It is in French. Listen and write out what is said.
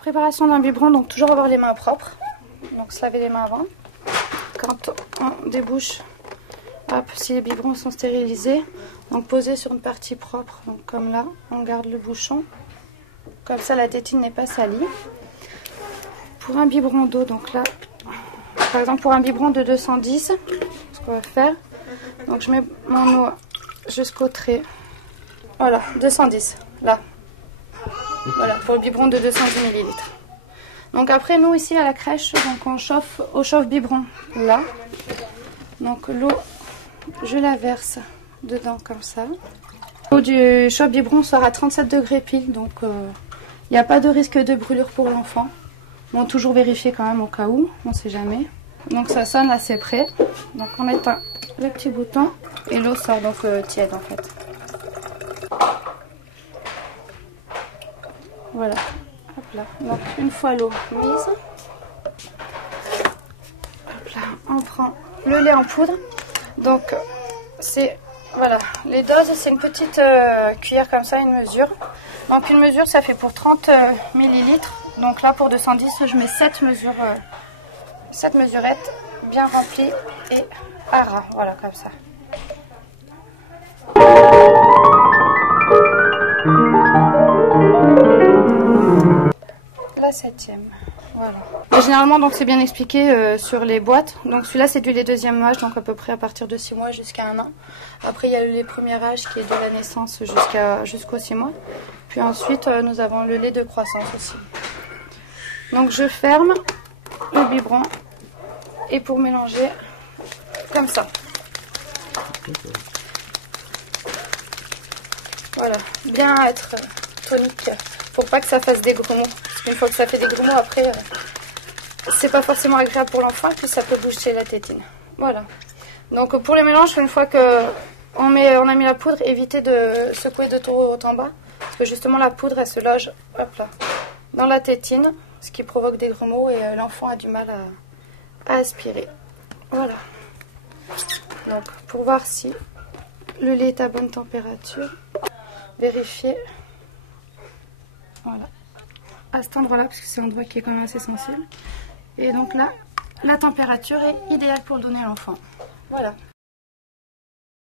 préparation d'un biberon, donc toujours avoir les mains propres. Donc se laver les mains avant. Quand on débouche, hop, si les biberons sont stérilisés, donc poser sur une partie propre, donc comme là, on garde le bouchon. Comme ça la tétine n'est pas salie. Pour un biberon d'eau, donc là, par exemple pour un biberon de 210, ce qu'on va faire, donc je mets mon eau jusqu'au trait. Voilà, 210, là. Voilà, pour le biberon de 210 ml. Donc après, nous ici à la crèche, donc on chauffe au chauffe-biberon, là. Donc l'eau, je la verse dedans comme ça. L'eau du chauffe-biberon sera à 37 degrés pile, donc il n'y a pas de risque de brûlure pour l'enfant. Bon, toujours vérifier quand même au cas où, on ne sait jamais. Donc ça sonne, là c'est prêt. Donc on éteint le petit bouton et l'eau sort donc tiède en fait. Voilà, hop là. Donc une fois l'eau mise, hop là, on prend le lait en poudre. Donc c'est, voilà, les doses c'est une petite cuillère comme ça, une mesure. Donc une mesure ça fait pour 30 millilitres. Donc là pour 210 je mets 7 mesures, 7 mesurettes bien remplies et à ras, voilà comme ça. La 7e, voilà. Et généralement donc c'est bien expliqué sur les boîtes. Donc celui-là c'est du lait deuxième âge, donc à peu près à partir de 6 mois jusqu'à 1 an. Après il y a le lait premier âge qui est de la naissance jusqu'aux 6 mois. Puis ensuite nous avons le lait de croissance aussi. Donc je ferme le biberon et pour mélanger comme ça. Voilà, bien être tonique pour pas que ça fasse des grumeaux. Parce qu'une fois que ça fait des grumeaux, après c'est pas forcément agréable pour l'enfant et puis ça peut boucher la tétine. Voilà. Donc pour les mélanges, une fois que on a mis la poudre, évitez de secouer de tout haut en bas. Parce que justement la poudre elle se loge, hop là, dans la tétine, ce qui provoque des grumeaux et l'enfant a du mal à aspirer. Voilà. Donc pour voir si le lait est à bonne température, vérifier. Voilà. À cet endroit là, parce que c'est un endroit qui est quand même assez sensible. Et donc là, la température est idéale pour le donner à l'enfant. Voilà.